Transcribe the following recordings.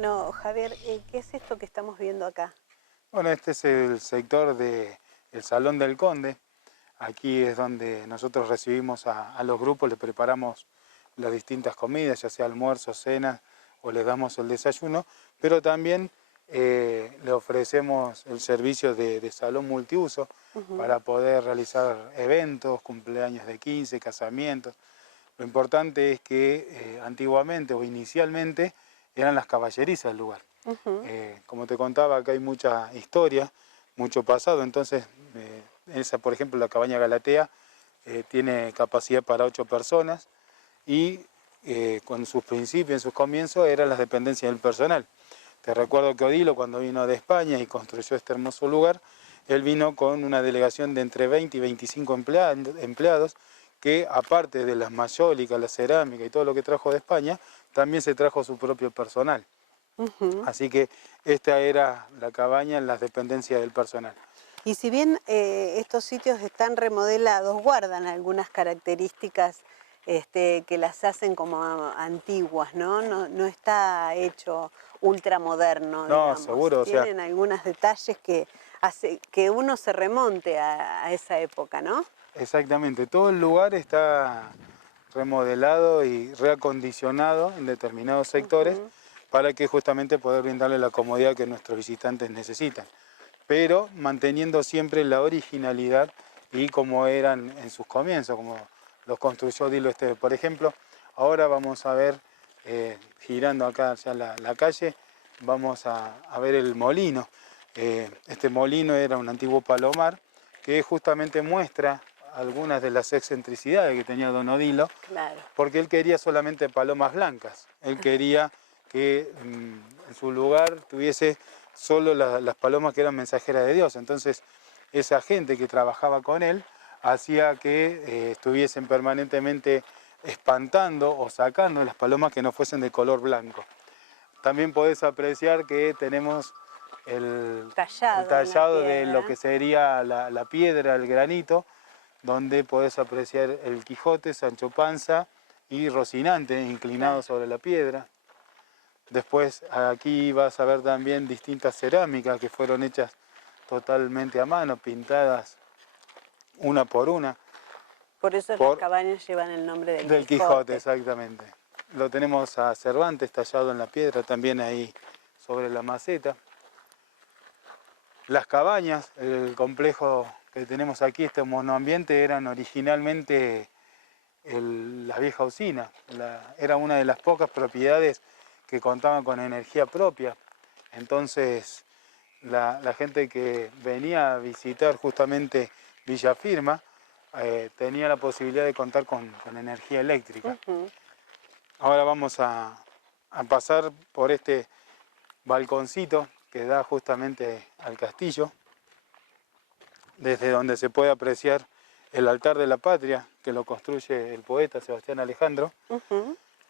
Bueno, Javier, ¿qué es esto que estamos viendo acá? Bueno, este es el sector del Salón del Conde. Aquí es donde nosotros recibimos a los grupos, les preparamos las distintas comidas, ya sea almuerzo, cena, o les damos el desayuno, pero también le ofrecemos el servicio de salón multiuso para poder realizar eventos, cumpleaños de 15, casamientos. Lo importante es que antiguamente o inicialmente eran las caballerizas del lugar. Como te contaba, acá hay mucha historia, mucho pasado, entonces esa, por ejemplo, la cabaña Galatea tiene capacidad para 8 personas y con sus principios, en sus comienzos, eran las dependencias del personal. Te recuerdo que Odilo, cuando vino de España y construyó este hermoso lugar, él vino con una delegación de entre 20 y 25 empleados que, aparte de las mayólicas, la cerámica y todo lo que trajo de España, también se trajo su propio personal. Así que esta era la cabaña en las dependencias del personal. Y si bien estos sitios están remodelados, guardan algunas características que las hacen como antiguas, ¿no? No está hecho ultramoderno, No, digamos. seguro, o sea, Tienen algunos detalles que hace que uno se remonte a esa época, ¿no? exactamente, todo el lugar está remodelado y reacondicionado en determinados sectores para que justamente poder brindarle la comodidad que nuestros visitantes necesitan, pero manteniendo siempre la originalidad y como eran en sus comienzos, como los construyó Dilo Esteve. Por ejemplo, ahora vamos a ver, girando acá hacia la calle, vamos a ver el molino. Este molino era un antiguo palomar que justamente muestra algunas de las excentricidades que tenía Don Odilo, Claro. porque él quería solamente palomas blancas. Él quería que en su lugar tuviese solo las palomas que eran mensajeras de Dios. Entonces, esa gente que trabajaba con él hacía que estuviesen permanentemente espantando o sacando las palomas que no fuesen de color blanco. También podés apreciar que tenemos el tallado de lo que sería la piedra, el granito, donde podés apreciar el Quijote, Sancho Panza y Rocinante inclinado sobre la piedra. Después aquí vas a ver también distintas cerámicas que fueron hechas totalmente a mano, pintadas una por una. Por eso las cabañas llevan el nombre del Quijote, exactamente. Lo tenemos a Cervantes tallado en la piedra, también ahí sobre la maceta. Las cabañas, el complejo que tenemos aquí, este monoambiente, eran originalmente la vieja usina. Era una de las pocas propiedades que contaban con energía propia. Entonces, la gente que venía a visitar justamente Villa Firma tenía la posibilidad de contar con energía eléctrica. Ahora vamos a pasar por este balconcito que da justamente al castillo, desde donde se puede apreciar el altar de la patria, que lo construye el poeta Sebastián Alejandro,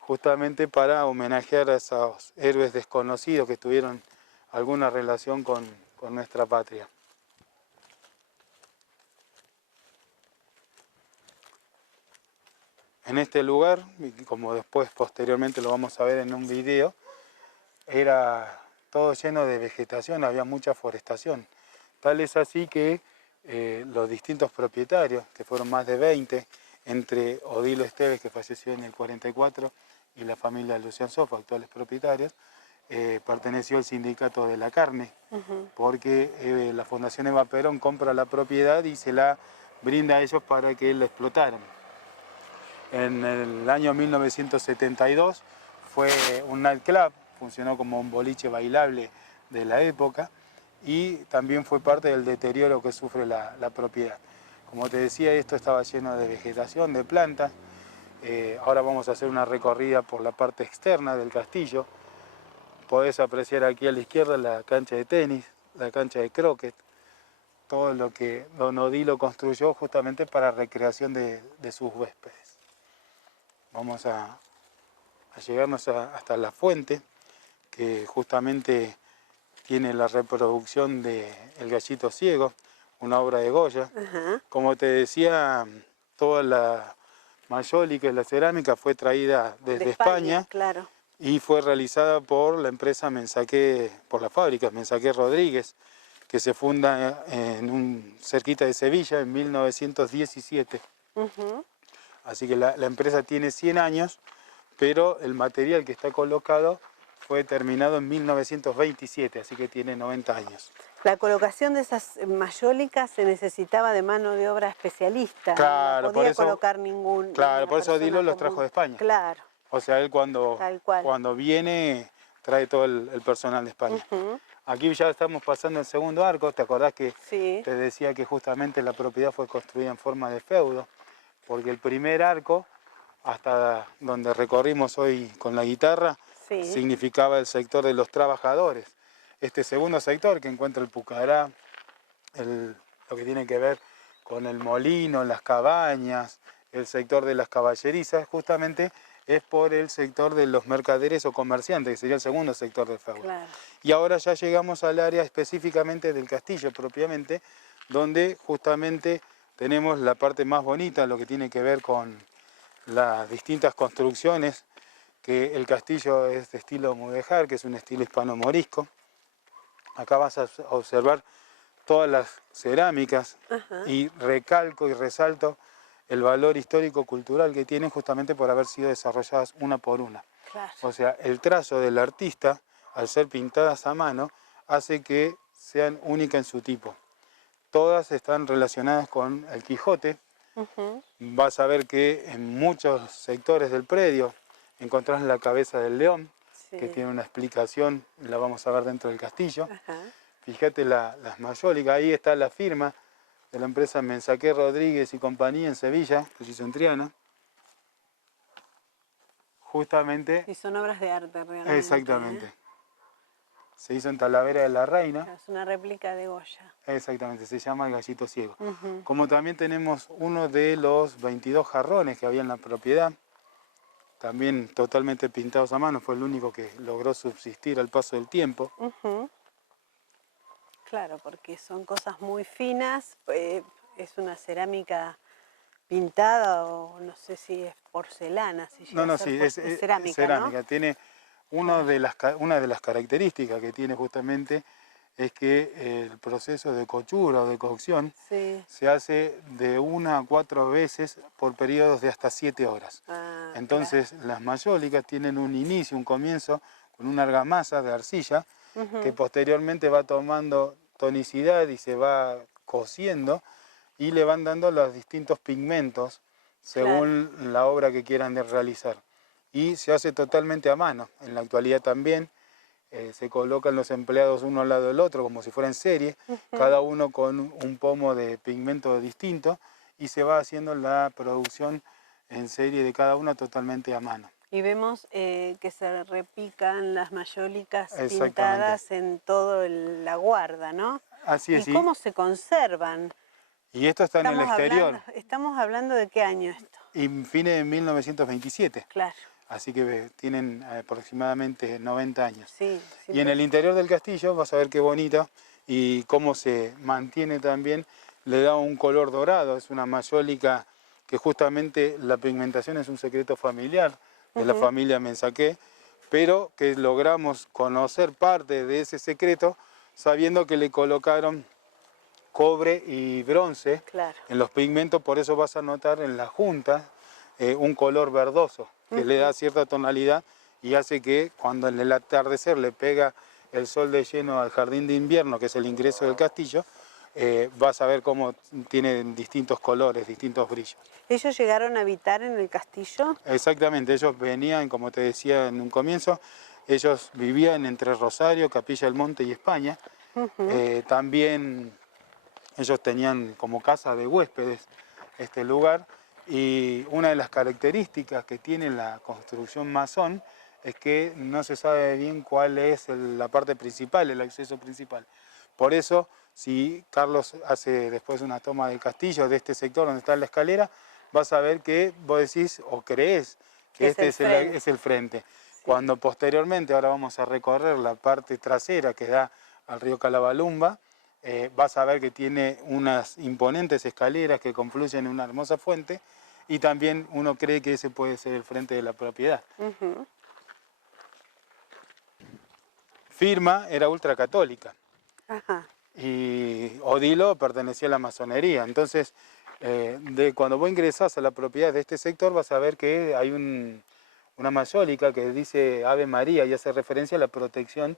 justamente para homenajear a esos héroes desconocidos que tuvieron alguna relación con nuestra patria. En este lugar, como después posteriormente lo vamos a ver en un video, era todo lleno de vegetación, había mucha forestación. Tal es así que los distintos propietarios, que fueron más de 20, entre Odilo Esteves, que falleció en el 44, y la familia Lucián Sofa, actuales propietarios, perteneció al sindicato de la carne, porque la Fundación Eva Perón compra la propiedad y se la brinda a ellos para que la explotaran. En el año 1972 fue un nightclub, funcionó como un boliche bailable de la época y también fue parte del deterioro que sufre la propiedad. Como te decía, esto estaba lleno de vegetación, de plantas. Ahora vamos a hacer una recorrida por la parte externa del castillo. Podés apreciar aquí a la izquierda la cancha de tenis, la cancha de croquet, todo lo que Don Odilo construyó justamente para recreación de sus huéspedes. Vamos a llegarnos hasta la fuente, que justamente tiene la reproducción de El Gallito Ciego, una obra de Goya. Como te decía, toda la mayólica y la cerámica fue traída desde España, claro. y fue realizada por la empresa Mensaqué, por la fábrica Mensaqué Rodríguez, que se funda cerquita de Sevilla en 1917. Así que la empresa tiene 100 años, pero el material que está colocado fue terminado en 1927, así que tiene 90 años. La colocación de esas mayólicas se necesitaba de mano de obra especialista. Claro, no podía colocar ningún. Claro, por eso Dilo los trajo de España. Claro. O sea, él cuando viene trae todo el personal de España. Aquí ya estamos pasando el segundo arco. ¿Te acordás que te decía que justamente la propiedad fue construida en forma de feudo? Porque el primer arco, hasta donde recorrimos hoy con la guitarra, significaba el sector de los trabajadores. Este segundo sector que encuentra el Pucará, lo que tiene que ver con el molino, las cabañas, el sector de las caballerizas, justamente es por el sector de los mercaderes o comerciantes, que sería el segundo sector del feudo. Claro. Y ahora ya llegamos al área específicamente del castillo propiamente, donde justamente tenemos la parte más bonita, lo que tiene que ver con las distintas construcciones, que el castillo es de estilo mudéjar, que es un estilo hispano-morisco. Acá vas a observar todas las cerámicas y recalco y resalto el valor histórico-cultural que tienen justamente por haber sido desarrolladas una por una. Claro. O sea, el trazo del artista, al ser pintadas a mano, hace que sean únicas en su tipo. Todas están relacionadas con el Quijote. Vas a ver que en muchos sectores del predio encontrás la cabeza del león, que tiene una explicación, la vamos a ver dentro del castillo. Fíjate las mayólicas, ahí está la firma de la empresa Mensaqué Rodríguez y compañía en Sevilla, que se hizo en Triana. Justamente. Y son obras de arte realmente. Exactamente. Se hizo en Talavera de la Reina. Es una réplica de Goya. Exactamente, se llama el Gallito Ciego. Como también tenemos uno de los 22 jarrones que había en la propiedad, también totalmente pintados a mano, fue el único que logró subsistir al paso del tiempo. Claro, porque son cosas muy finas, es una cerámica pintada o no sé si es porcelana. Si es cerámica, cerámica. ¿no? Tiene una de las características que tiene justamente es que el proceso de cochura o de cocción se hace de 1 a 4 veces por periodos de hasta 7 horas. Entonces las mayólicas tienen un inicio, un comienzo con una argamasa de arcilla que posteriormente va tomando tonicidad y se va cociendo y le van dando los distintos pigmentos según la obra que quieran realizar. Y se hace totalmente a mano. En la actualidad también se colocan los empleados uno al lado del otro como si fuera en serie, cada uno con un pomo de pigmento distinto y se va haciendo la producción en serie de cada una totalmente a mano. Y vemos que se repican las mayólicas pintadas en toda la guarda, ¿no? Así es. ¿Y cómo se conservan? Y esto está en el exterior. Estamos hablando de qué año esto. Y fines de 1927. Claro. Así que tienen aproximadamente 90 años. Sí, y en el interior del castillo vas a ver qué bonito y cómo se mantiene también, le da un color dorado. Es una mayólica que justamente la pigmentación es un secreto familiar de la familia Mensaqué, pero que logramos conocer parte de ese secreto sabiendo que le colocaron cobre y bronce en los pigmentos, por eso vas a notar en la junta un color verdoso que le da cierta tonalidad y hace que cuando en el atardecer le pega el sol de lleno al jardín de invierno, que es el ingreso del castillo, vas a ver cómo tiene distintos colores, distintos brillos. ¿Ellos llegaron a habitar en el castillo? Exactamente, ellos venían, como te decía en un comienzo, ellos vivían entre Rosario, Capilla del Monte y España. También ellos tenían como casa de huéspedes este lugar y una de las características que tiene la construcción masón es que no se sabe bien cuál es la parte principal, el acceso principal. Por eso, si Carlos hace después una toma del castillo, de este sector donde está la escalera, vas a ver que vos decís o creés que este es el frente. Sí. Cuando posteriormente, ahora vamos a recorrer la parte trasera que da al río Calabalumba, vas a ver que tiene unas imponentes escaleras que confluyen en una hermosa fuente y también uno cree que ese puede ser el frente de la propiedad. Firma era ultracatólica Ajá. y Odilo pertenecía a la masonería. Entonces, cuando vos ingresás a la propiedad de este sector vas a ver que hay una mayólica que dice Ave María y hace referencia a la protección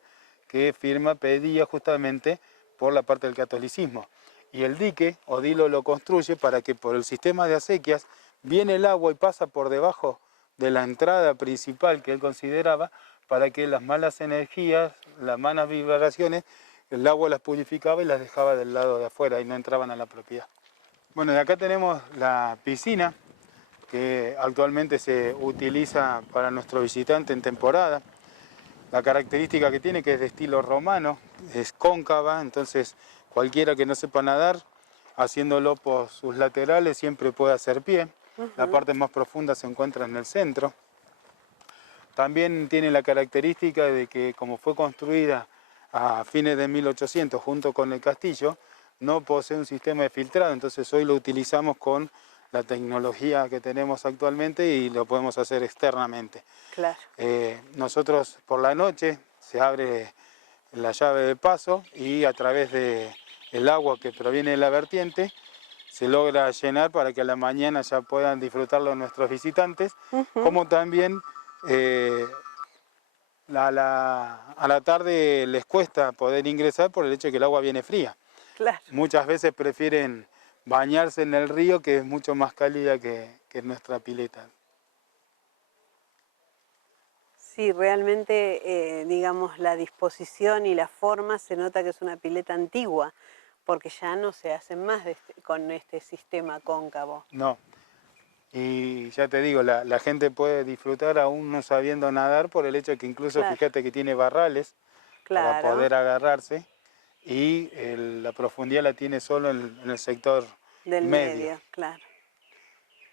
que Firma pedía justamente por la parte del catolicismo. Y el dique, Odilo lo construye para que por el sistema de acequias viene el agua y pasa por debajo de la entrada principal que él consideraba, para que las malas energías, las malas vibraciones, el agua las purificaba y las dejaba del lado de afuera y no entraban a la propiedad. Bueno, y acá tenemos la piscina que actualmente se utiliza para nuestro visitante en temporada. La característica que tiene que es de estilo romano, es cóncava, entonces cualquiera que no sepa nadar, haciéndolo por sus laterales siempre puede hacer pie. La parte más profunda se encuentra en el centro. También tiene la característica de que como fue construida a fines de 1800 junto con el castillo, no posee un sistema de filtrado, entonces hoy lo utilizamos con la tecnología que tenemos actualmente y lo podemos hacer externamente. Claro. Nosotros por la noche se abre la llave de paso y a través del agua que proviene de la vertiente se logra llenar para que a la mañana ya puedan disfrutarlo nuestros visitantes, como también a la tarde les cuesta poder ingresar por el hecho de que el agua viene fría. Claro. Muchas veces prefieren bañarse en el río, que es mucho más cálida que nuestra pileta. Sí, realmente, digamos, la disposición y la forma se nota que es una pileta antigua, porque ya no se hacen más con este sistema cóncavo. No, y ya te digo, la gente puede disfrutar aún no sabiendo nadar por el hecho de que incluso, Claro. fíjate que tiene barrales para Claro. poder agarrarse y la profundidad la tiene solo en el sector Del medio. medio, claro.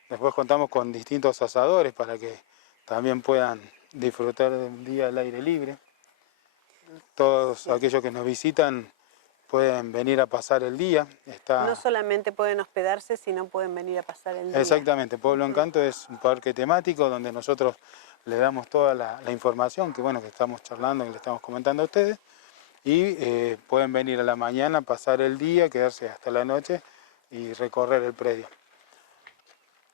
Después contamos con distintos asadores para que también puedan disfrutar de un día al aire libre. Todos aquellos que nos visitan pueden venir a pasar el día. No solamente pueden hospedarse, sino pueden venir a pasar el día. Exactamente, Pueblo Encanto es un parque temático donde nosotros le damos toda la información que estamos charlando, que le estamos comentando a ustedes, y pueden venir a la mañana, pasar el día, quedarse hasta la noche y recorrer el predio.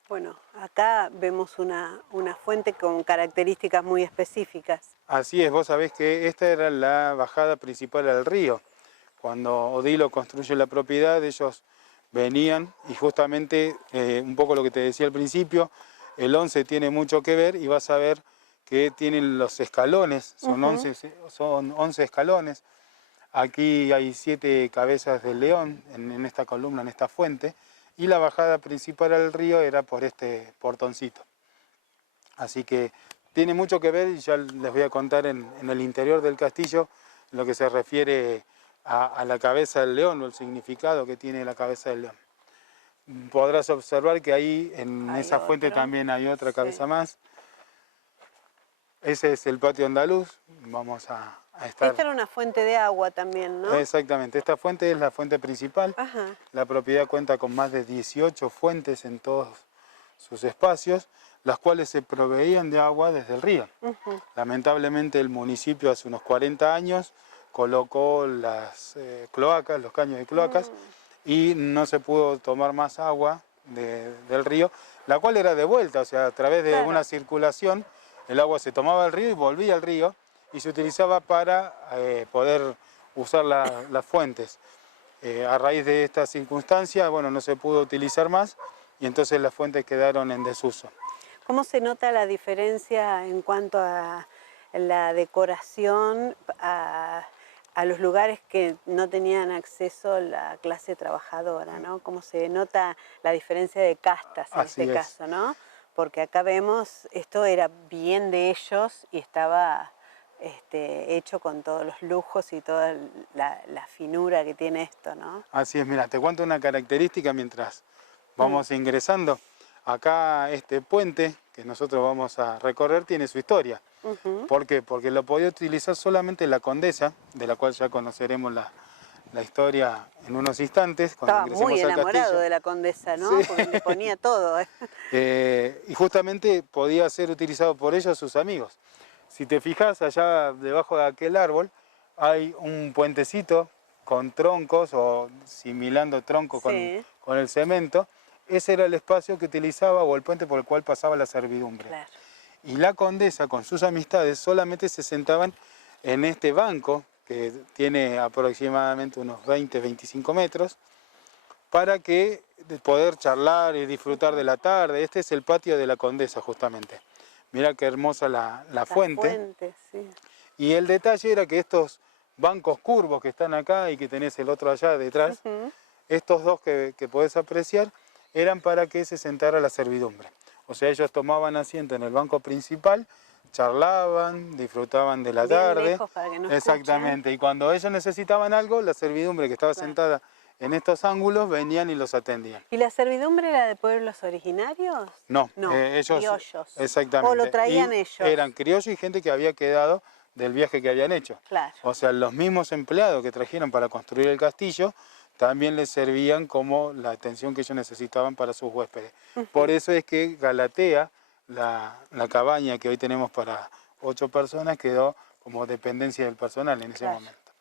Bueno, acá vemos una fuente con características muy específicas. Así es, vos sabés que esta era la bajada principal al río. Cuando Odilo construye la propiedad, ellos venían y justamente, un poco lo que te decía al principio, el 11 tiene mucho que ver y vas a ver que tienen los escalones, son 11 escalones. Aquí hay 7 cabezas de león en esta columna, en esta fuente, y la bajada principal al río era por este portoncito. Así que tiene mucho que ver y ya les voy a contar en el interior del castillo lo que se refiere a la cabeza del león o el significado que tiene la cabeza del león. Podrás observar que ahí en esa fuente también hay otra cabeza más. Ese es el patio andaluz. Vamos a estar... Esta era una fuente de agua también, ¿no? Exactamente, esta fuente es la fuente principal. Ajá. La propiedad cuenta con más de 18 fuentes en todos sus espacios, las cuales se proveían de agua desde el río. Lamentablemente el municipio hace unos 40 años colocó las cloacas, los caños de cloacas, y no se pudo tomar más agua del río, la cual era de vuelta, o sea, a través de una circulación, el agua se tomaba del río y volvía al río, y se utilizaba para poder usar las fuentes. A raíz de esta circunstancia, no se pudo utilizar más, y entonces las fuentes quedaron en desuso. ¿Cómo se nota la diferencia en cuanto a la decoración, a los lugares que no tenían acceso la clase trabajadora, ¿no? ¿Cómo se nota la diferencia de castas en este caso, ¿no? Porque acá vemos, esto era bien de ellos y estaba hecho con todos los lujos y toda la finura que tiene esto, ¿no? Así es, mira, te cuento una característica mientras vamos ingresando. Acá este puente que nosotros vamos a recorrer tiene su historia. ¿Por qué? Porque lo podía utilizar solamente la condesa, de la cual ya conoceremos la historia en unos instantes. Estaba muy enamorado de la condesa, ¿no? Sí. Porque le ponía todo. Y justamente podía ser utilizado por ellos sus amigos. Si te fijas, allá debajo de aquel árbol hay un puentecito con troncos o similando troncos Sí. con el cemento. Ese era el espacio que utilizaba o el puente por el cual pasaba la servidumbre. Claro. Y la condesa con sus amistades solamente se sentaban en este banco, que tiene aproximadamente unos 20-25 metros, para que poder charlar y disfrutar de la tarde. Este es el patio de la condesa justamente. Mirá qué hermosa la fuente. Sí. Y el detalle era que estos bancos curvos que están acá y que tenés el otro allá detrás, estos dos que podés apreciar, eran para que se sentara la servidumbre. O sea, ellos tomaban asiento en el banco principal, charlaban, disfrutaban de la Bien tarde. lejos para que no Exactamente. Y cuando ellos necesitaban algo, la servidumbre que estaba sentada en estos ángulos venían y los atendían. ¿Y la servidumbre era de pueblos originarios? No, ellos... Criollos. Exactamente. ¿O lo traían y ellos? Eran criollos y gente que había quedado del viaje que habían hecho. Claro. O sea, los mismos empleados que trajeron para construir el castillo también les servían como la atención que ellos necesitaban para sus huéspedes. Por eso es que Galatea, la cabaña que hoy tenemos para 8 personas, quedó como dependencia del personal en ese momento.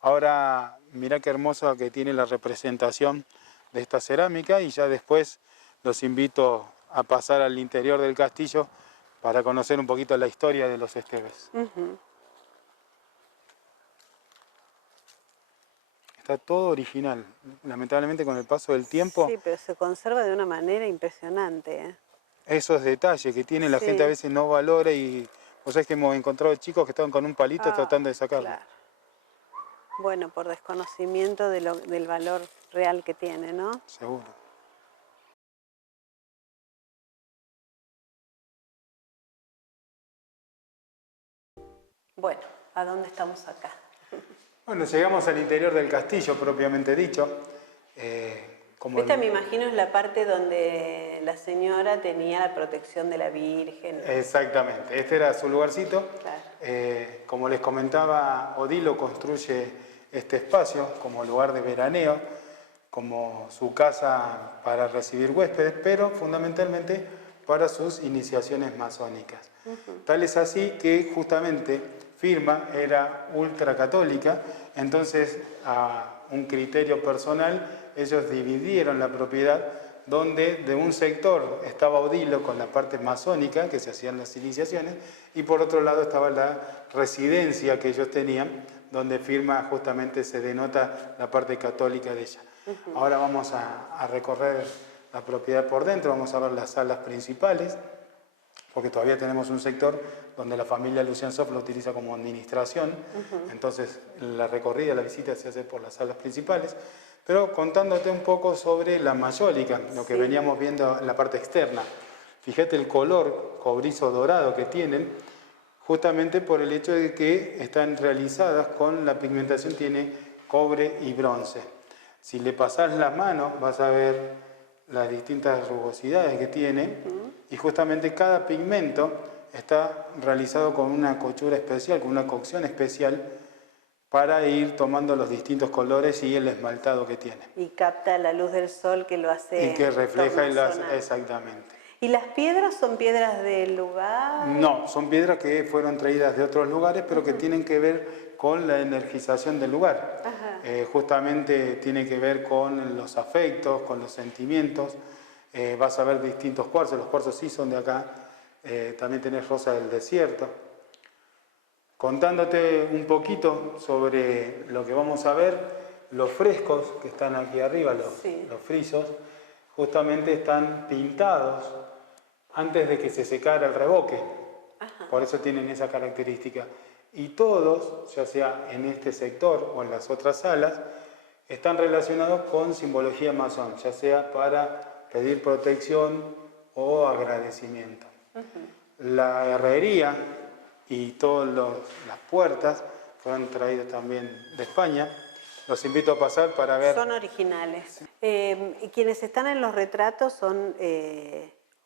Ahora, mirá qué hermoso que tiene la representación de esta cerámica y ya después los invito a pasar al interior del castillo para conocer un poquito la historia de los Esteves. Está todo original, lamentablemente con el paso del tiempo. Sí, pero se conserva de una manera impresionante, ¿eh? Esos detalles que tiene la gente a veces no valora y vos sabés que hemos encontrado chicos que estaban con un palito tratando de sacarlo. Claro. Bueno, por desconocimiento del valor real que tiene, ¿no? Seguro. Bueno, ¿a dónde estamos acá? Bueno, llegamos al interior del castillo propiamente dicho. Esta me imagino es la parte donde la señora tenía la protección de la Virgen. Exactamente, este era su lugarcito. Claro. Como les comentaba, Odilo construye este espacio como lugar de veraneo, como su casa para recibir huéspedes, pero fundamentalmente para sus iniciaciones masónicas. Tal es así que justamente Firma era ultracatólica, entonces a un criterio personal ellos dividieron la propiedad donde de un sector estaba Odilo con la parte masónica, que se hacían las iniciaciones, y por otro lado estaba la residencia que ellos tenían, donde Firma justamente se denota la parte católica de ella. Ahora vamos a recorrer la propiedad por dentro, vamos a ver las salas principales, porque todavía tenemos un sector donde la familia Luciansov lo utiliza como administración, entonces la recorrida, la visita se hace por las salas principales, pero contándote un poco sobre la mayólica, lo que veníamos viendo en la parte externa. Fíjate el color cobrizo dorado que tienen, justamente por el hecho de que están realizadas con la pigmentación, tiene cobre y bronce. Si le pasás la mano vas a ver las distintas rugosidades que tiene y justamente cada pigmento está realizado con una cochura especial, con una cocción especial para ir tomando los distintos colores y el esmaltado que tiene. Y capta la luz del sol que lo hace... Y que refleja y lo hace, exactamente. ¿Y las piedras son piedras del lugar? No, son piedras que fueron traídas de otros lugares, pero que tienen que ver con la energización del lugar. Justamente tiene que ver con los afectos, con los sentimientos. Vas a ver distintos cuarzos, los cuarzos sí son de acá. También tenés rosa del desierto. Contándote un poquito sobre lo que vamos a ver, los frescos que están aquí arriba, los frisos, justamente están pintados antes de que se secara el revoque. Por eso tienen esa característica. Y todos, ya sea en este sector o en las otras salas, están relacionados con simbología masón, ya sea para pedir protección o agradecimiento. La herrería y todas las puertas fueron traídas también de España. Los invito a pasar para ver. Son originales. Y quienes están en los retratos son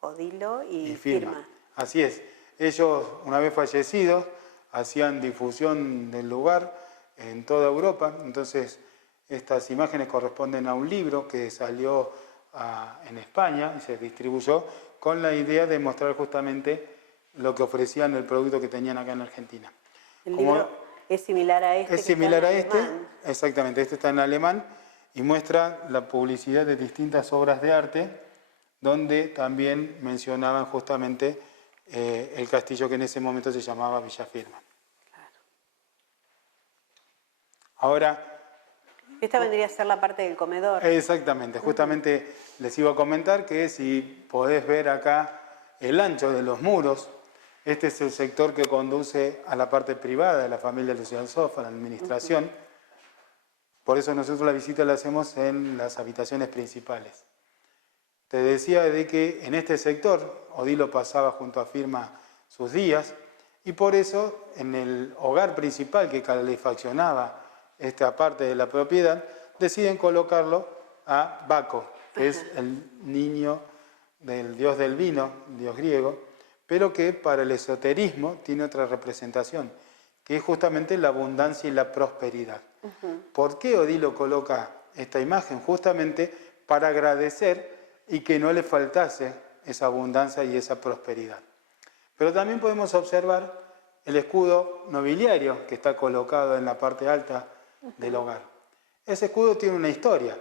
Odilo y Firma. Así es. Ellos, una vez fallecidos, hacían difusión del lugar en toda Europa. Entonces, estas imágenes corresponden a un libro que salió en España y se distribuyó con la idea de mostrar justamente lo que ofrecían, el producto que tenían acá en Argentina. El Es similar a este. Es similar a este, exactamente, este está en alemán y muestra la publicidad de distintas obras de arte, donde también mencionaban justamente el castillo que en ese momento se llamaba Villa Firman. Claro. Ahora... Esta vendría a ser la parte del comedor. Exactamente, justamente les iba a comentar que si podés ver acá el ancho de los muros, este es el sector que conduce a la parte privada de la familia Lucianzov, a la administración. Por eso nosotros la visita la hacemos en las habitaciones principales. Te decía de que en este sector Odilo pasaba junto a Firma sus días y por eso en el hogar principal que calefaccionaba esta parte de la propiedad, deciden colocarlo a Baco, que es el niño del dios del vino, dios griego, pero que para el esoterismo tiene otra representación, que es justamente la abundancia y la prosperidad. ¿Por qué Odilo coloca esta imagen? Justamente para agradecer y que no le faltase esa abundancia y esa prosperidad. Pero también podemos observar el escudo nobiliario que está colocado en la parte alta del hogar. Ese escudo tiene una historia.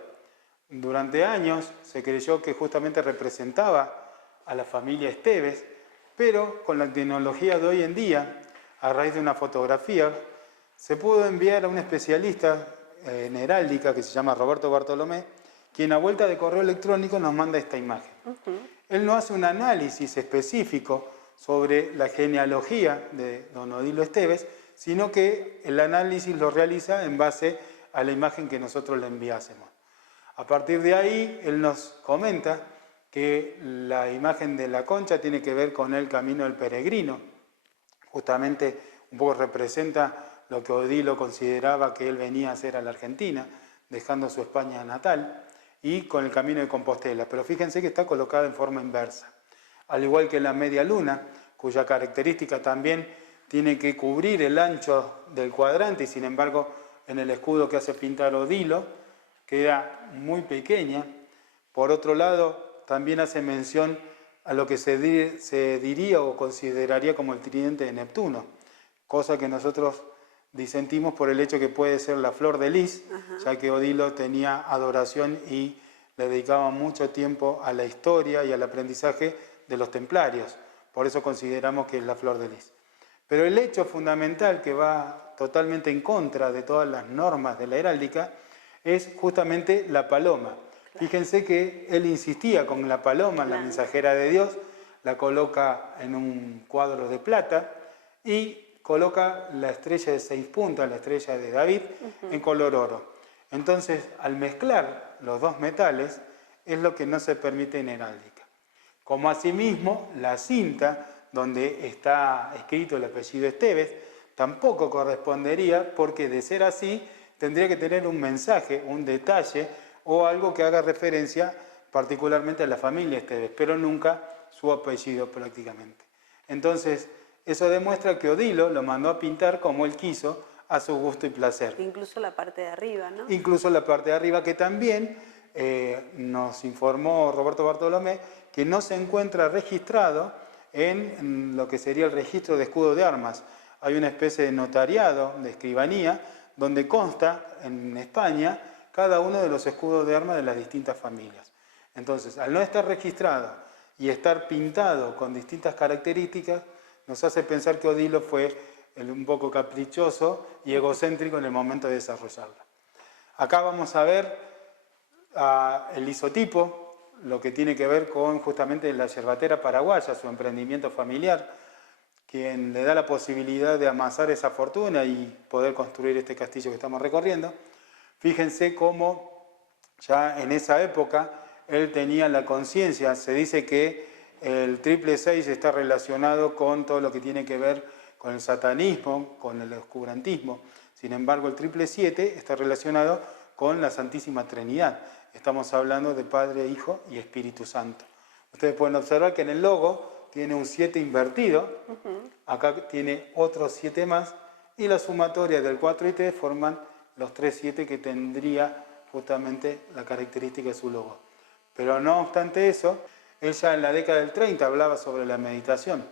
Durante años se creyó que justamente representaba a la familia Esteves, pero con la tecnología de hoy en día, a raíz de una fotografía, se pudo enviar a un especialista en heráldica que se llama Roberto Bartolomé, quien a vuelta de correo electrónico nos manda esta imagen. Él no hace un análisis específico sobre la genealogía de don Odilo Esteves, sino que el análisis lo realiza en base a la imagen que nosotros le enviásemos. A partir de ahí, él nos comenta que la imagen de la concha tiene que ver con el camino del peregrino. Justamente un poco representa lo que Odilo consideraba que él venía a hacer a la Argentina, dejando su España natal, y con el camino de Compostela. Pero fíjense que está colocada en forma inversa. Al igual que la media luna, cuya característica también tiene que cubrir el ancho del cuadrante y sin embargo en el escudo que hace pintar Odilo queda muy pequeña. Por otro lado, también hace mención a lo que se diría o consideraría como el tridente de Neptuno, cosa que nosotros disentimos por el hecho que puede ser la flor de lis, ya que Odilo tenía adoración y le dedicaba mucho tiempo a la historia y al aprendizaje de los templarios. Por eso consideramos que es la flor de lis. Pero el hecho fundamental que va totalmente en contra de todas las normas de la heráldica es justamente la paloma. Fíjense que él insistía con la paloma, la mensajera de Dios, la coloca en un cuadro de plata y coloca la estrella de 6 puntas, la estrella de David, en color oro. Entonces, al mezclar los dos metales, es lo que no se permite en heráldica. Como asimismo, la cinta donde está escrito el apellido Esteves, tampoco correspondería porque de ser así tendría que tener un mensaje, un detalle o algo que haga referencia particularmente a la familia Esteves, pero nunca su apellido prácticamente. Entonces, eso demuestra que Odilo lo mandó a pintar como él quiso, a su gusto y placer. Incluso la parte de arriba, ¿no? Incluso la parte de arriba, que también nos informó Roberto Bartolomé, que no se encuentra registrado en lo que sería el registro de escudo de armas. Hay una especie de notariado, de escribanía, donde consta en España cada uno de los escudos de armas de las distintas familias. Entonces, al no estar registrado y estar pintado con distintas características, nos hace pensar que Odilo fue un poco caprichoso y egocéntrico en el momento de desarrollarlo. Acá vamos a ver el isotipo, lo que tiene que ver con justamente la yerbatera paraguaya, su emprendimiento familiar, quien le da la posibilidad de amasar esa fortuna y poder construir este castillo que estamos recorriendo. Fíjense cómo ya en esa época él tenía la conciencia, se dice que el 666 está relacionado con todo lo que tiene que ver con el satanismo, con el oscurantismo. Sin embargo, el 777 está relacionado con la Santísima Trinidad. Estamos hablando de Padre, Hijo y Espíritu Santo. Ustedes pueden observar que en el logo tiene un 7 invertido, acá tiene otros 7 más, y la sumatoria del 4 y 3 forman los 3 7 que tendría justamente la característica de su logo. Pero no obstante eso, él ya en la década del 30 hablaba sobre la meditación.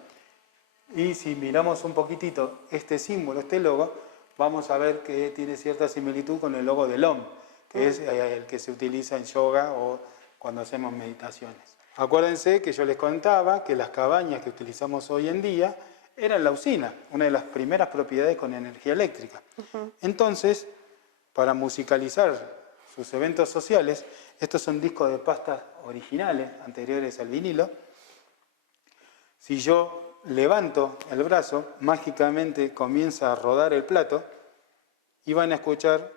Y si miramos un poquitito este símbolo, este logo, vamos a ver que tiene cierta similitud con el logo del OM, que es el que se utiliza en yoga o cuando hacemos meditaciones. Acuérdense que yo les contaba que las cabañas que utilizamos hoy en día eran la usina, una de las primeras propiedades con energía eléctrica. Entonces, para musicalizar sus eventos sociales, estos son discos de pasta originales, anteriores al vinilo. Si yo levanto el brazo, mágicamente comienza a rodar el plato y van a escuchar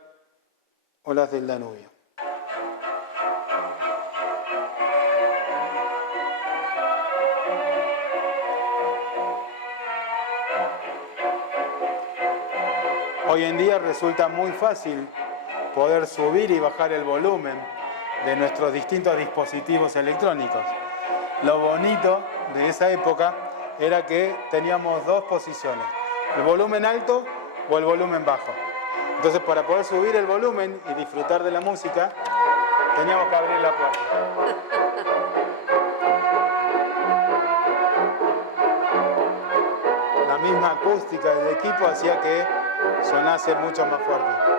Olas del Danubio. Hoy en día resulta muy fácil poder subir y bajar el volumen de nuestros distintos dispositivos electrónicos. Lo bonito de esa época era que teníamos dos posiciones, el volumen alto o el volumen bajo. Entonces, para poder subir el volumen y disfrutar de la música, teníamos que abrir la puerta. La misma acústica del equipo hacía que sonase mucho más fuerte.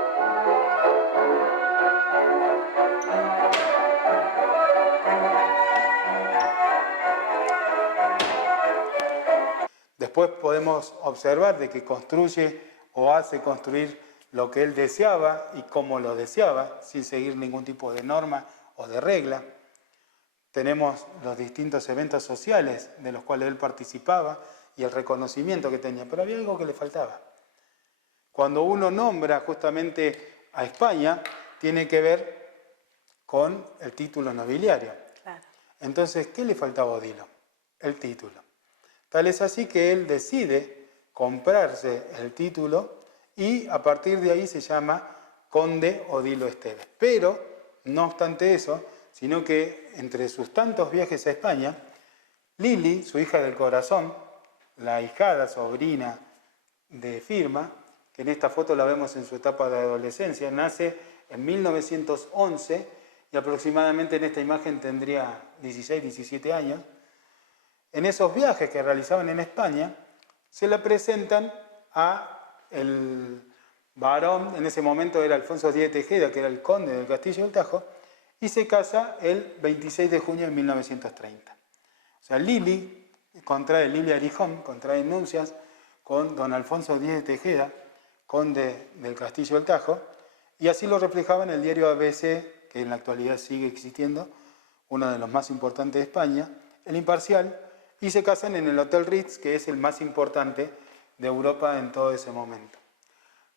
Después podemos observar de que construye o hace construir lo que él deseaba y cómo lo deseaba, sin seguir ningún tipo de norma o de regla. Tenemos los distintos eventos sociales de los cuales él participaba y el reconocimiento que tenía, pero había algo que le faltaba. Cuando uno nombra justamente a España, tiene que ver con el título nobiliario. Claro. Entonces, ¿qué le faltaba a Odilo? El título. Tal es así que él decide comprarse el título y a partir de ahí se llama Conde Odilo Esteves. Pero, no obstante eso, sino que entre sus tantos viajes a España, Lili, su hija del corazón, la ahijada sobrina de Firma, que en esta foto la vemos en su etapa de adolescencia, nace en 1911 y aproximadamente en esta imagen tendría 16, 17 años. En esos viajes que realizaban en España, se le presentan a el varón, en ese momento era Alfonso Díez de Tejeda, que era el conde del Castillo del Tajo, y se casa el 26 de junio de 1930. O sea, Lili Arijón contrae nupcias con don Alfonso Díez de Tejeda, conde del Castillo del Tajo, y así lo reflejaba en el diario ABC, que en la actualidad sigue existiendo, uno de los más importantes de España, El Imparcial, y se casan en el Hotel Ritz, que es el más importante de Europa en todo ese momento.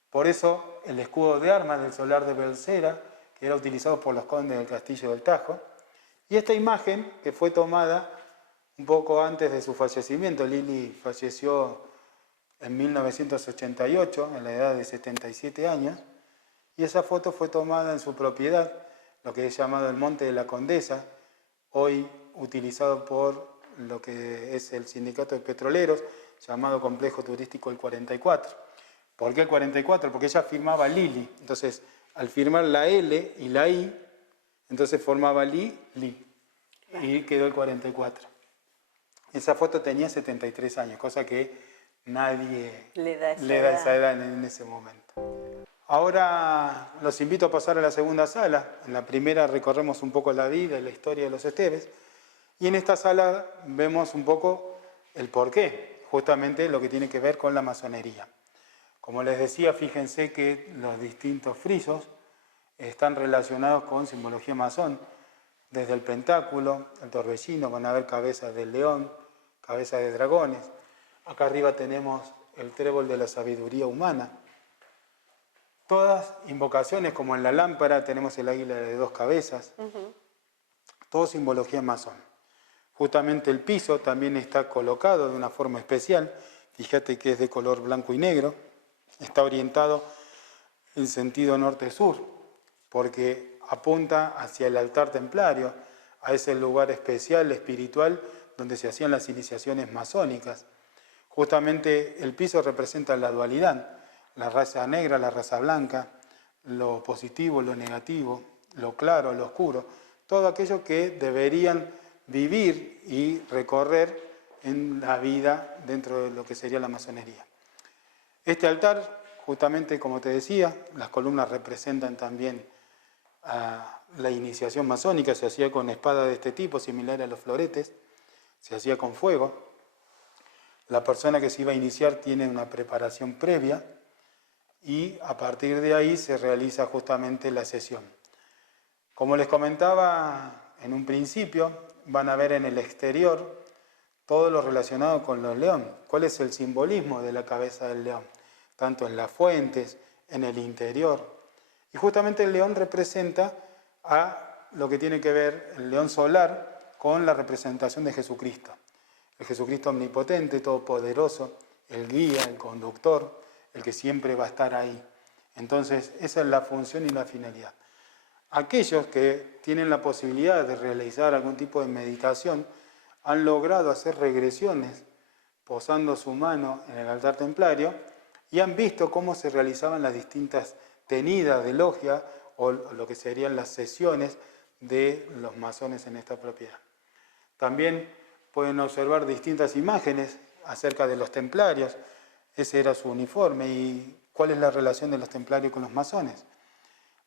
Por eso el escudo de armas del solar de Belcera, que era utilizado por los condes del Castillo del Tajo, y esta imagen que fue tomada un poco antes de su fallecimiento. Lili falleció en 1988, en la edad de 77 años, y esa foto fue tomada en su propiedad, lo que es llamado el Monte de la Condesa, hoy utilizado por lo que es el Sindicato de Petroleros, llamado Complejo Turístico el 44. ¿Por qué el 44? Porque ella firmaba Lili, entonces al firmar la L y la I, entonces formaba Li, y quedó el 44. Esa foto tenía 73 años, cosa que nadie le da esa edad en ese momento. Ahora los invito a pasar a la segunda sala. En la primera recorremos un poco la vida y la historia de los Esteves. Y en esta sala vemos un poco el porqué, justamente lo que tiene que ver con la masonería. Como les decía, fíjense que los distintos frisos están relacionados con simbología masón. Desde el pentáculo, el torbellino, van a ver cabezas de león, cabezas de dragones. Acá arriba tenemos el trébol de la sabiduría humana. Todas invocaciones, como en la lámpara tenemos el águila de dos cabezas. Todo simbología masón. Justamente el piso también está colocado de una forma especial. Fíjate que es de color blanco y negro. Está orientado en sentido norte-sur, porque apunta hacia el altar templario, a ese lugar especial, espiritual, donde se hacían las iniciaciones masónicas. Justamente el piso representa la dualidad, la raza negra, la raza blanca, lo positivo, lo negativo, lo claro, lo oscuro, todo aquello que deberían vivir y recorrer en la vida dentro de lo que sería la masonería. Este altar justamente como te decía, las columnas representan también la iniciación masónica. Se hacía con espada de este tipo, similar a los floretes, se hacía con fuego. La persona que se iba a iniciar tiene una preparación previa y a partir de ahí se realiza justamente la sesión. Como les comentaba en un principio, van a ver en el exterior todo lo relacionado con los leones. ¿Cuál es el simbolismo de la cabeza del león? Tanto en las fuentes, en el interior. Y justamente el león representa a lo que tiene que ver el león solar con la representación de Jesucristo. El Jesucristo omnipotente, todopoderoso, el guía, el conductor, el que siempre va a estar ahí. Entonces, esa es la función y la finalidad. Aquellos que tienen la posibilidad de realizar algún tipo de meditación han logrado hacer regresiones posando su mano en el altar templario y han visto cómo se realizaban las distintas tenidas de logia o lo que serían las sesiones de los masones en esta propiedad. También pueden observar distintas imágenes acerca de los templarios. Ese era su uniforme. ¿Y cuál es la relación de los templarios con los masones?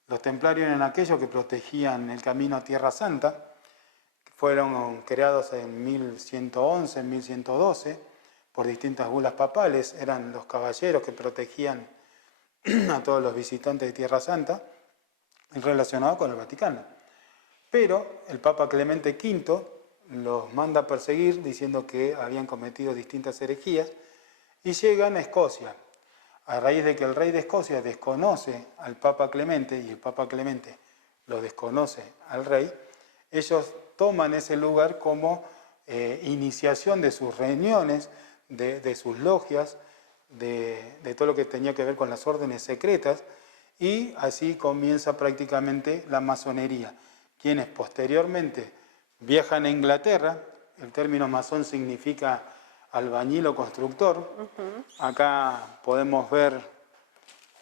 Los templarios eran aquellos que protegían el camino a Tierra Santa. Fueron creados en 1111, en 1112, por distintas bulas papales. Eran los caballeros que protegían a todos los visitantes de Tierra Santa, relacionados con el Vaticano. Pero el Papa Clemente V los manda a perseguir diciendo que habían cometido distintas herejías y llegan a Escocia. A raíz de que el rey de Escocia desconoce al Papa Clemente y el Papa Clemente lo desconoce al rey, ellos toman ese lugar como iniciación de sus reuniones, de sus logias, de todo lo que tenía que ver con las órdenes secretas, y así comienza prácticamente la masonería, quienes posteriormente viajan a Inglaterra. El término masón significa albañil o constructor. Acá podemos ver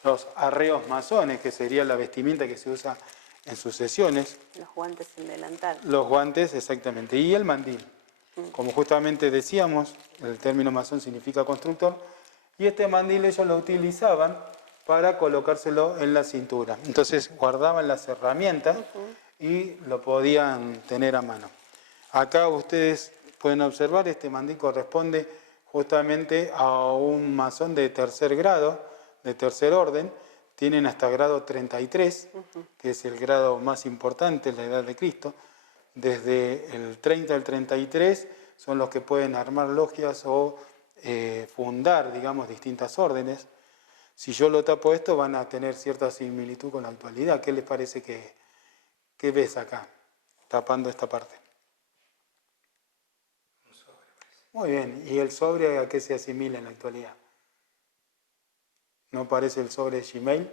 los arreos masones, que sería la vestimenta que se usa en sus sesiones. Los guantes en delantal. Los guantes, exactamente, y el mandil. Como justamente decíamos, el término masón significa constructor, y este mandil ellos lo utilizaban para colocárselo en la cintura. Entonces guardaban las herramientas y lo podían tener a mano. Acá ustedes pueden observar, este mandil corresponde justamente a un masón de tercer grado, de tercer orden. Tienen hasta grado 33, que es el grado más importante en la edad de Cristo. Desde el 30 al 33 son los que pueden armar logias o fundar, digamos, distintas órdenes. Si yo lo tapo esto, van a tener cierta similitud con la actualidad. ¿Qué les parece que ves acá, tapando esta parte? Un sobre. Muy bien. ¿Y el sobre a qué se asimila en la actualidad? ¿No parece el sobre de Gmail?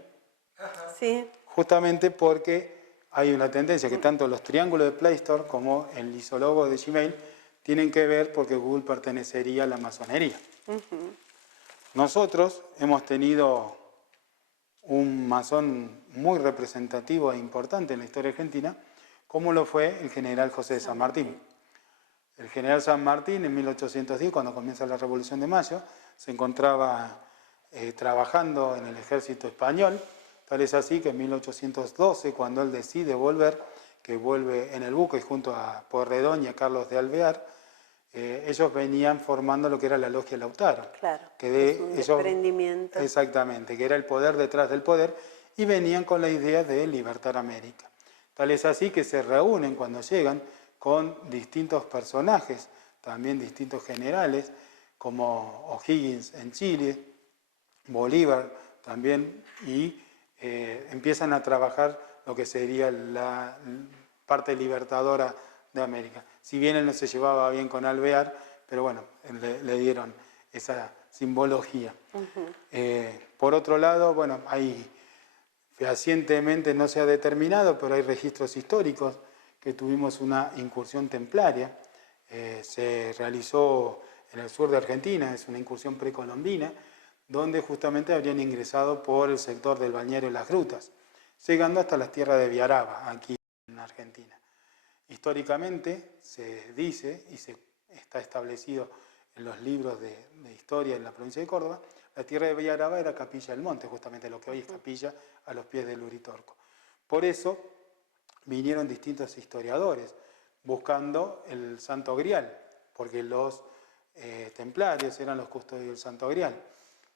Sí. Justamente porque hay una tendencia que tanto los triángulos de Play Store como el lisólogo de Gmail tienen que ver porque Google pertenecería a la masonería. Nosotros hemos tenido un masón muy representativo e importante en la historia argentina, como lo fue el general José de San Martín. El general San Martín, en 1810, cuando comienza la Revolución de Mayo, se encontraba trabajando en el ejército español. Tal es así que en 1812, cuando él decide volver, que vuelve en el buque junto a Pueyrredón y a Carlos de Alvear, ellos venían formando lo que era la Logia Lautaro. Claro, Que es un desprendimiento. Exactamente, que era el poder detrás del poder, y venían con la idea de libertar América. Tal es así que se reúnen cuando llegan con distintos personajes, también distintos generales, como O'Higgins en Chile, Bolívar también, y empiezan a trabajar lo que sería la parte libertadora de América. Si bien él no se llevaba bien con Alvear, pero bueno, le dieron esa simbología. Por otro lado, bueno, hay fehacientemente no se ha determinado, pero hay registros históricos que tuvimos una incursión templaria. Se realizó en el sur de Argentina, es una incursión precolombina, donde justamente habrían ingresado por el sector del Bañero y las Grutas, llegando hasta las tierras de Viaraba, aquí en Argentina. Históricamente se dice, y está establecido en los libros de historia en la provincia de Córdoba, la tierra de Villaraba era Capilla del Monte, justamente lo que hoy es Capilla a los pies del Uritorco. Por eso vinieron distintos historiadores buscando el Santo Grial, porque los templarios eran los custodios del Santo Grial,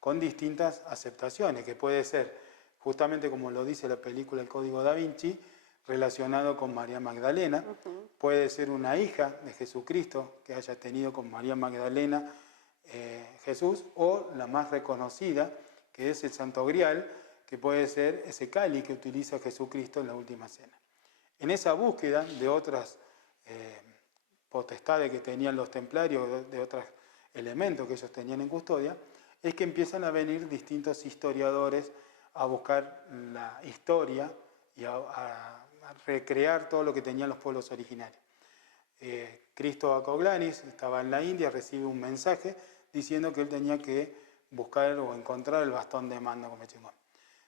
con distintas aceptaciones, que puede ser, justamente como lo dice la película El Código da Vinci, relacionado con María Magdalena, puede ser una hija de Jesucristo que haya tenido con María Magdalena Jesús, o la más reconocida, que es el Santo Grial, que puede ser ese cáliz que utiliza Jesucristo en la Última Cena. En esa búsqueda de otras potestades que tenían los templarios, de otros elementos que ellos tenían en custodia, es que empiezan a venir distintos historiadores a buscar la historia y a recrear todo lo que tenían los pueblos originarios. Cristóbal Coglanis estaba en la India, recibe un mensaje diciendo que él tenía que buscar o encontrar el bastón de mando como chingón.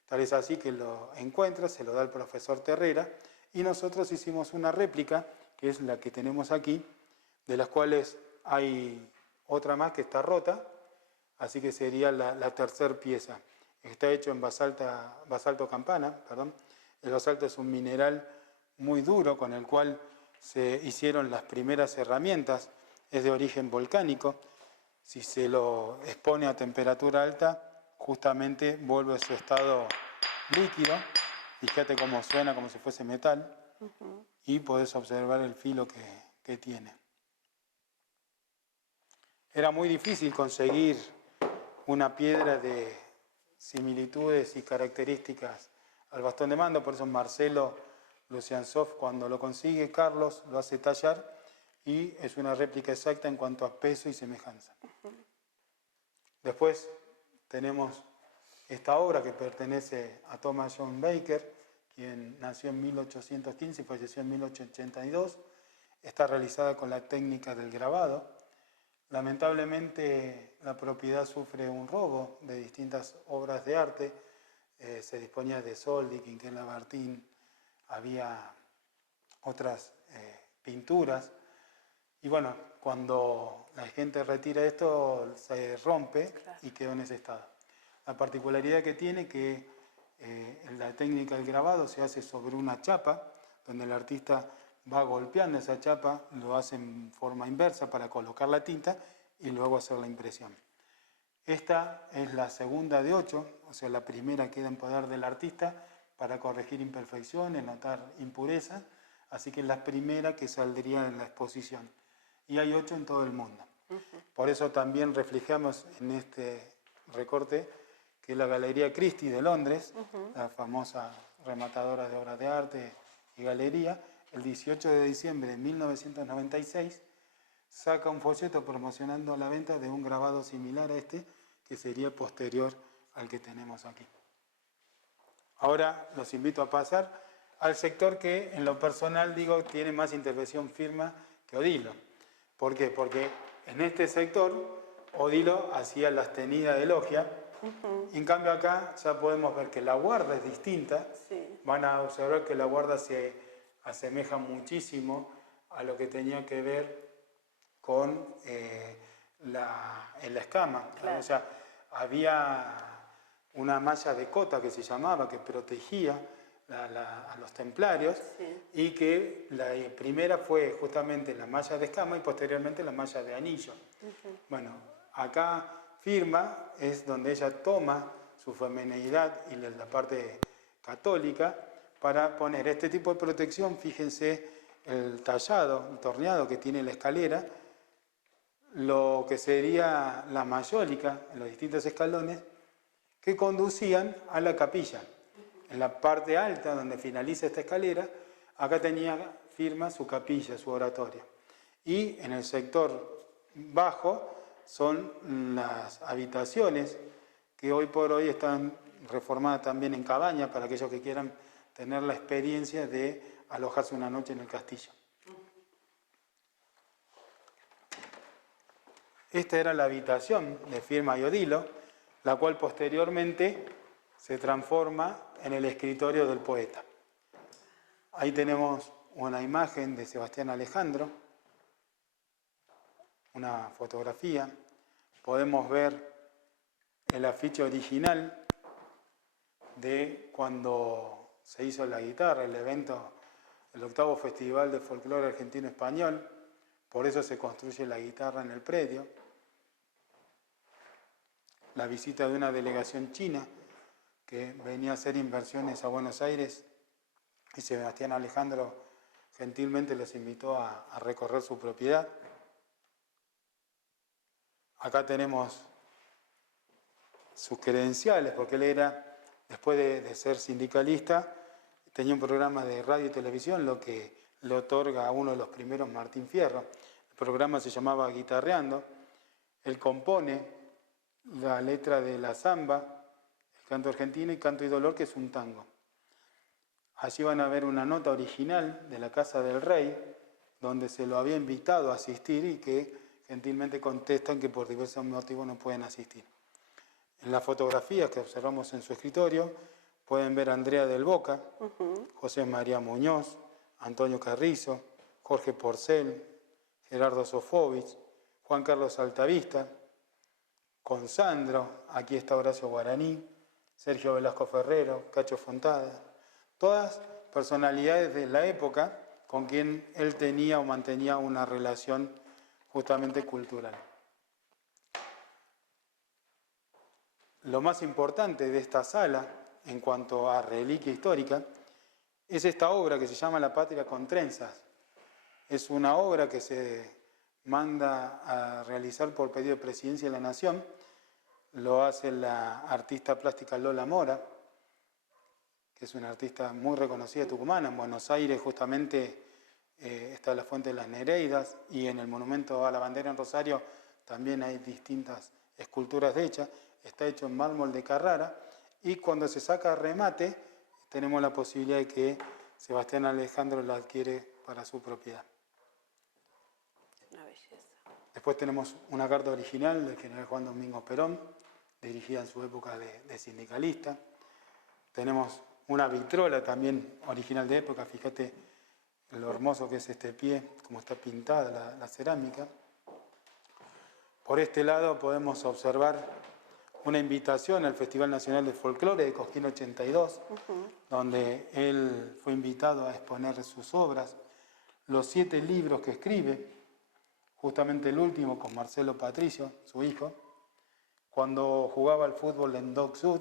Tal es así que lo encuentra, se lo da al profesor Terrera, y nosotros hicimos una réplica, que es la que tenemos aquí, de las cuales hay otra más que está rota, así que sería la tercera pieza. Está hecho en basalto campana, perdón. El basalto es un mineral muy duro con el cual se hicieron las primeras herramientas, es de origen volcánico. Si se lo expone a temperatura alta, justamente vuelve a su estado líquido. Fíjate cómo suena, como si fuese metal, y podés observar el filo que tiene. Era muy difícil conseguir una piedra de similitudes y características al bastón de mando, por eso Marcelo Luciansov, cuando lo consigue, Carlos lo hace tallar y es una réplica exacta en cuanto a peso y semejanza. Después tenemos esta obra que pertenece a Thomas John Baker, quien nació en 1815 y falleció en 1882. Está realizada con la técnica del grabado. Lamentablemente la propiedad sufre un robo de distintas obras de arte. Se disponía de Soldi, Quinquela Martín, había otras pinturas. Y bueno, cuando la gente retira esto, se rompe y quedó en ese estado. La particularidad que tiene que la técnica del grabado se hace sobre una chapa, donde el artista va golpeando esa chapa, lo hace en forma inversa para colocar la tinta y luego hacer la impresión. Esta es la segunda de 8, o sea, la primera queda en poder del artista para corregir imperfecciones, notar impurezas, así que es la primera que saldría en la exposición. Y hay 8 en todo el mundo. Por eso también reflejamos en este recorte que la Galería Christie de Londres, la famosa rematadora de obras de arte y galería, el 18 de diciembre de 1996 saca un folleto promocionando la venta de un grabado similar a este, que sería posterior al que tenemos aquí. Ahora los invito a pasar al sector que en lo personal digo tiene más intervención firma que Odilo. ¿Por qué? Porque en este sector Odilo hacía las tenidas de logia, y en cambio acá ya podemos ver que la guarda es distinta. Van a observar que la guarda se asemeja muchísimo a lo que tenía que ver con la escama. O sea, había una malla de cota que se llamaba, que protegía a los templarios, y que la primera fue justamente la malla de escama y posteriormente la malla de anillo. Bueno, acá Firma es donde ella toma su femineidad y la parte católica para poner este tipo de protección. Fíjense el tallado, el torneado que tiene la escalera, lo que sería la mayólica en los distintos escalones que conducían a la capilla. En la parte alta, donde finaliza esta escalera, acá tenía Firma su capilla, su oratorio. Y en el sector bajo son las habitaciones que hoy por hoy están reformadas también en cabaña para aquellos que quieran tener la experiencia de alojarse una noche en el castillo. Esta era la habitación de Firma y Odilo, la cual posteriormente se transforma en el escritorio del poeta. Ahí tenemos una imagen de Sebastián Alejandro. una fotografía. Podemos ver el afiche original de cuando se hizo la guitarra, el evento, el 8º Festival de Folclore Argentino Español. Por eso se construye la guitarra en el predio. La visita de una delegación china que venía a hacer inversiones a Buenos Aires y Sebastián Alejandro gentilmente los invitó a recorrer su propiedad. Acá tenemos sus credenciales, porque él era, después de ser sindicalista, tenía un programa de radio y televisión, lo que le otorga a uno de los primeros Martín Fierro. El programa se llamaba Guitarreando. Él compone la letra de la samba, el canto argentino y Canto y Dolor, que es un tango. Allí van a ver una nota original de la Casa del Rey, donde se lo había invitado a asistir y que gentilmente contestan que por diversos motivos no pueden asistir. En las fotografías que observamos en su escritorio pueden ver a Andrea del Boca, José María Muñoz, Antonio Carrizo, Jorge Porcel, Gerardo Sofovich, Juan Carlos Altavista, con Sandro, aquí está Horacio Guaraní, Sergio Velasco Ferrero, Cacho Fontada, todas personalidades de la época con quien él tenía o mantenía una relación justamente cultural. Lo más importante de esta sala, en cuanto a reliquia histórica, es esta obra que se llama La Patria con Trenzas. Es una obra que se manda a realizar por pedido de Presidencia de la Nación. Lo hace la artista plástica Lola Mora, que es una artista muy reconocida tucumana. En Buenos Aires justamente está la Fuente de las Nereidas y en el Monumento a la Bandera en Rosario también hay distintas esculturas de ella. Está hecho en mármol de Carrara y cuando se saca remate tenemos la posibilidad de que Sebastián Alejandro la adquiere para su propiedad. Una belleza. Después tenemos una carta original del general Juan Domingo Perón, dirigida en su época de sindicalista. Tenemos una vitrola también original de época, fíjate lo hermoso que es este pie, cómo está pintada la cerámica. Por este lado podemos observar una invitación al Festival Nacional de Folclore de Cosquín 82, donde él fue invitado a exponer sus obras, los 7 libros que escribe, justamente el último con Marcelo Patricio, su hijo, cuando jugaba al fútbol en Dock Sud,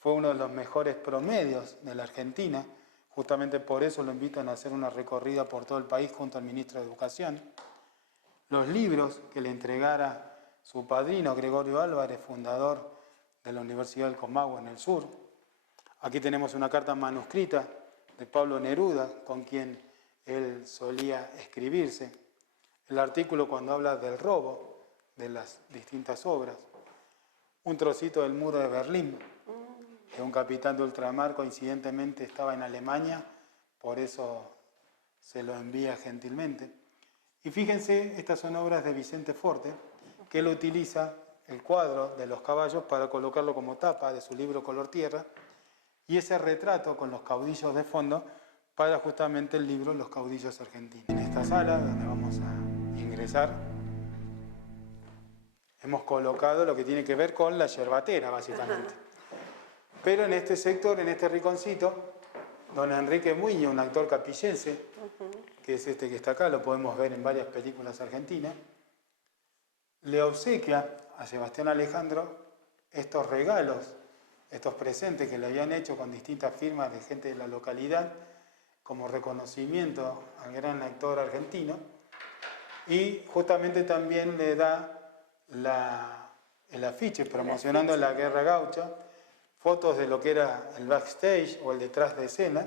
fue uno de los mejores promedios de la Argentina, justamente por eso lo invitan a hacer una recorrida por todo el país junto al ministro de Educación. Los libros que le entregara su padrino Gregorio Álvarez, fundador de la Universidad del Comahue en el sur. Aquí tenemos una carta manuscrita de Pablo Neruda, con quien él solía escribirse. El artículo cuando habla del robo de las distintas obras. Un trocito del muro de Berlín, que un capitán de ultramar coincidentemente estaba en Alemania, por eso se lo envía gentilmente. Y fíjense, estas son obras de Vicente Forte, que él utiliza el cuadro de los caballos para colocarlo como tapa de su libro Color Tierra, y ese retrato con los caudillos de fondo para justamente el libro Los caudillos argentinos. En esta sala, donde vamos a ingresar, hemos colocado lo que tiene que ver con la yerbatera, básicamente. Pero en este sector, en este rinconcito, don Enrique Muñoz, un actor capillense, que es este que está acá, lo podemos ver en varias películas argentinas, le obsequia a Sebastián Alejandro estos regalos, estos presentes que le habían hecho con distintas firmas de gente de la localidad, como reconocimiento al gran actor argentino, y justamente también le da el afiche promocionando la Guerra Gaucha, fotos de lo que era el backstage o el detrás de escena,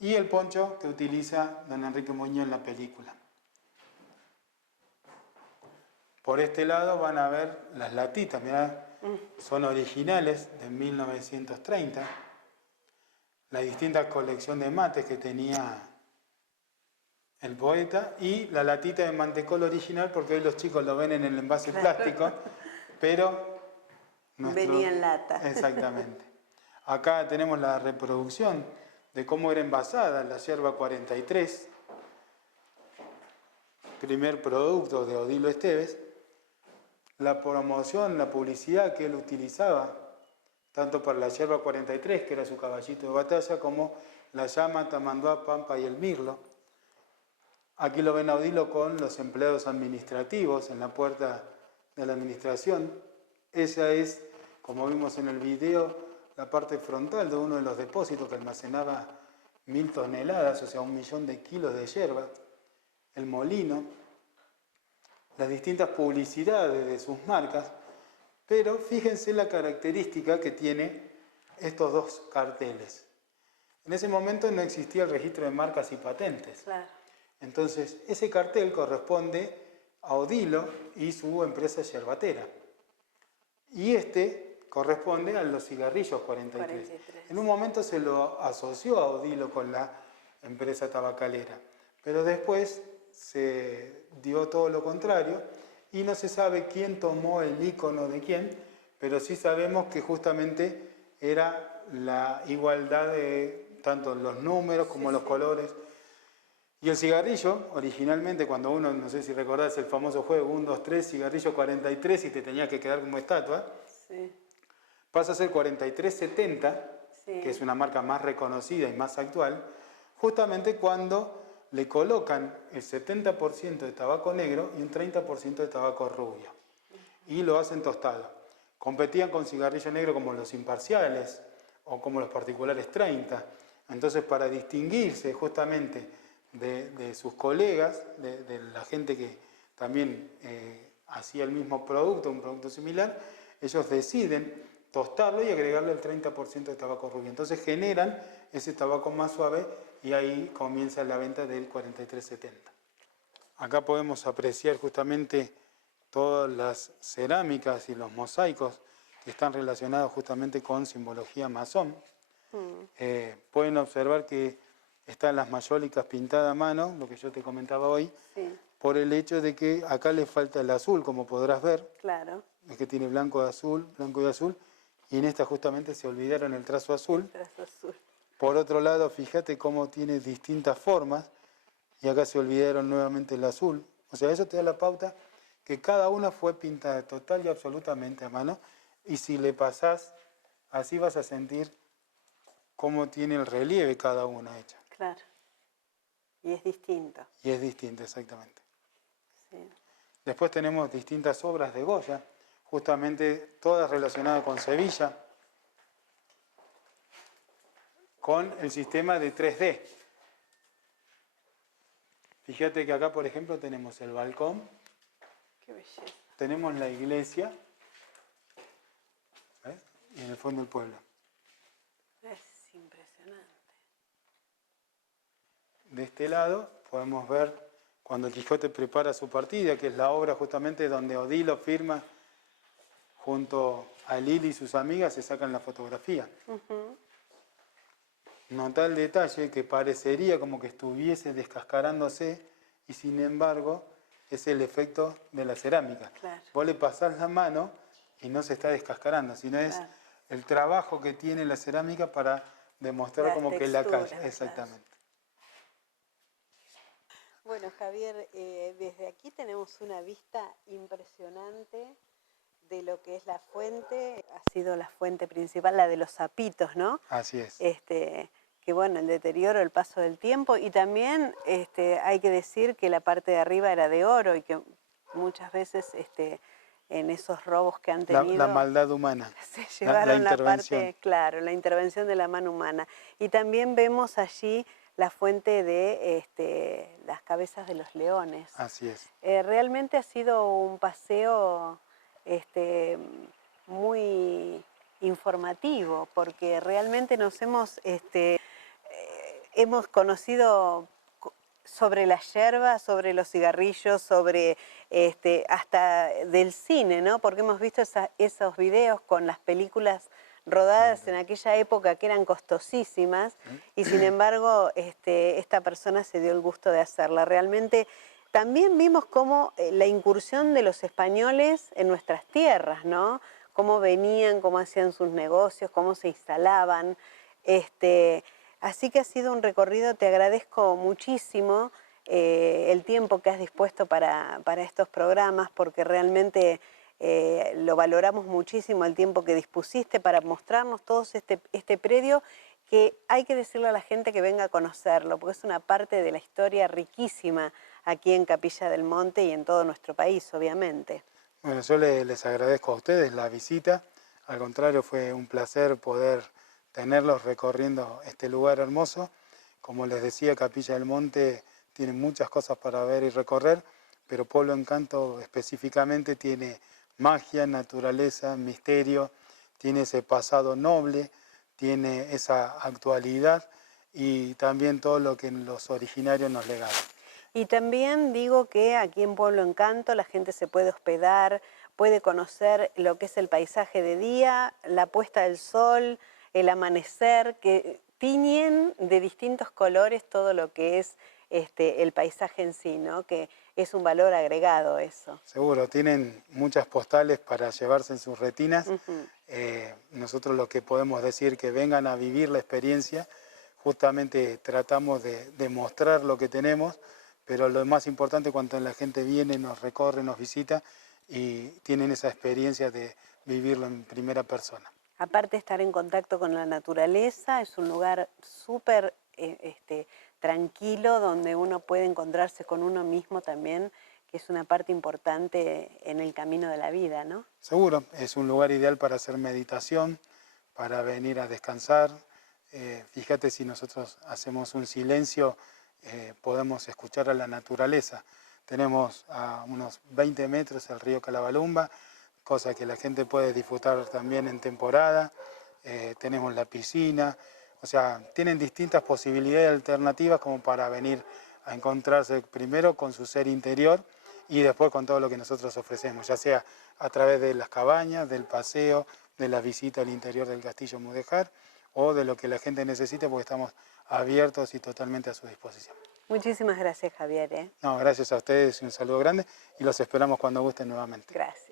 y el poncho que utiliza don Enrique Muñoz en la película. Por este lado van a ver las latitas, mirá, son originales de 1930, la distinta colección de mates que tenía el poeta y la latita de mantecol original, porque hoy los chicos lo ven en el envase plástico, pero venía en lata. Exactamente. Acá tenemos la reproducción de cómo era envasada la yerba 43. primer producto de Odilo Esteves, la promoción, la publicidad que él utilizaba, tanto para la yerba 43, que era su caballito de batalla, como la llama, tamanduá, pampa y el mirlo. Aquí lo ven a Odilo con los empleados administrativos en la puerta de la administración. Esa es, como vimos en el video, la parte frontal de uno de los depósitos que almacenaba 1000 toneladas, o sea, 1 millón de kilos de yerba. El molino, las distintas publicidades de sus marcas, pero fíjense la característica que tiene estos dos carteles. En ese momento no existía el registro de marcas y patentes. Claro. Entonces, ese cartel corresponde a Odilo y su empresa yerbatera. Y este corresponde a los cigarrillos 43. En un momento se lo asoció a Odilo con la empresa tabacalera, pero después se dio todo lo contrario y no se sabe quién tomó el icono de quién, pero sí sabemos que justamente era la igualdad de tanto los números como los colores. Y el cigarrillo, originalmente, cuando uno, no sé si recordás el famoso juego 1, 2, 3, cigarrillo 43 y te tenía que quedar como estatua, pasa a ser 4370, que es una marca más reconocida y más actual, justamente cuando le colocan el 70% de tabaco negro y un 30% de tabaco rubio. Y lo hacen tostado. Competían con cigarrillo negro como los imparciales o como los particulares 30. Entonces, para distinguirse justamente de sus colegas, de la gente que también hacía el mismo producto, un producto similar, ellos deciden tostarlo y agregarle el 30% de tabaco rubio. Entonces generan ese tabaco más suave y ahí comienza la venta del 4370. Acá podemos apreciar justamente todas las cerámicas y los mosaicos que están relacionados justamente con simbología masón. Pueden observar que están las mayólicas pintadas a mano, lo que yo te comentaba hoy, por el hecho de que acá le falta el azul, como podrás ver. Claro. Es que tiene blanco y azul, y en esta justamente se olvidaron el trazo azul. El trazo azul. Por otro lado, fíjate cómo tiene distintas formas, y acá se olvidaron nuevamente el azul. O sea, eso te da la pauta que cada una fue pintada total y absolutamente a mano, y si le pasás, así vas a sentir cómo tiene el relieve cada una hecha. Claro. Y es distinto. Y es distinto, exactamente. Sí. Después tenemos distintas obras de Goya, justamente todas relacionadas con Sevilla, con el sistema de 3D. Fíjate que acá, por ejemplo, tenemos el balcón. Qué belleza. Tenemos la iglesia, ¿ves? Y en el fondo el pueblo. Es impresionante. De este lado podemos ver cuando el Quijote prepara su partida, que es la obra justamente donde Odilo firma junto a Lili y sus amigas, se sacan la fotografía. Nota el detalle que parecería como que estuviese descascarándose y sin embargo es el efecto de la cerámica. Claro. Vos le pasás la mano y no se está descascarando, sino es el trabajo que tiene la cerámica para demostrar como que la calle. Exactamente. Claro. Bueno, Javier, desde aquí tenemos una vista impresionante de lo que es la fuente. Ha sido la fuente principal, la de los sapitos, ¿no? Así es. Que bueno, el deterioro, el paso del tiempo, y también hay que decir que la parte de arriba era de oro y que muchas veces en esos robos que han tenido... La maldad humana. Se llevaron la parte, claro, la intervención de la mano humana. Y también vemos allí la fuente de las cabezas de los leones. Así es. Realmente ha sido un paseo muy informativo, porque realmente nos hemos conocido sobre la yerba, sobre los cigarrillos, sobre hasta del cine, ¿no? Porque hemos visto esos videos con las películas rodadas en aquella época que eran costosísimas y sin embargo esta persona se dio el gusto de hacerla. Realmente también vimos cómo la incursión de los españoles en nuestras tierras, ¿no? Cómo venían, cómo hacían sus negocios, cómo se instalaban. Así que ha sido un recorrido, te agradezco muchísimo el tiempo que has dispuesto para estos programas, porque realmente lo valoramos muchísimo, el tiempo que dispusiste para mostrarnos todo este predio, que hay que decirle a la gente que venga a conocerlo, porque es una parte de la historia riquísima aquí en Capilla del Monte y en todo nuestro país, obviamente. Bueno, yo les agradezco a ustedes la visita, al contrario fue un placer poder tenerlos recorriendo este lugar hermoso. Como les decía, Capilla del Monte tiene muchas cosas para ver y recorrer, pero Pueblo Encanto específicamente tiene magia, naturaleza, misterio, tiene ese pasado noble, tiene esa actualidad y también todo lo que los originarios nos legaron. Y también digo que aquí en Pueblo Encanto la gente se puede hospedar, puede conocer lo que es el paisaje de día, la puesta del sol, el amanecer, que tiñen de distintos colores todo lo que es el paisaje en sí, ¿no? Que es un valor agregado eso. Seguro, tienen muchas postales para llevarse en sus retinas. Uh-huh. Nosotros lo que podemos decir que vengan a vivir la experiencia, justamente tratamos de mostrar lo que tenemos, pero lo más importante cuando la gente viene, nos recorre, nos visita y tienen esa experiencia de vivirlo en primera persona. Aparte de estar en contacto con la naturaleza, es un lugar súper tranquilo donde uno puede encontrarse con uno mismo también, que es una parte importante en el camino de la vida, ¿no? Seguro, es un lugar ideal para hacer meditación, para venir a descansar. Fíjate, si nosotros hacemos un silencio, podemos escuchar a la naturaleza. Tenemos a unos 20 metros el río Calabalumba, cosa que la gente puede disfrutar también en temporada. Tenemos la piscina, o sea, tienen distintas posibilidades alternativas como para venir a encontrarse primero con su ser interior y después con todo lo que nosotros ofrecemos, ya sea a través de las cabañas, del paseo, de la visita al interior del Castillo Mudéjar o de lo que la gente necesite, porque estamos abiertos y totalmente a su disposición. Muchísimas gracias, Javier. No, gracias a ustedes y un saludo grande y los esperamos cuando gusten nuevamente. Gracias.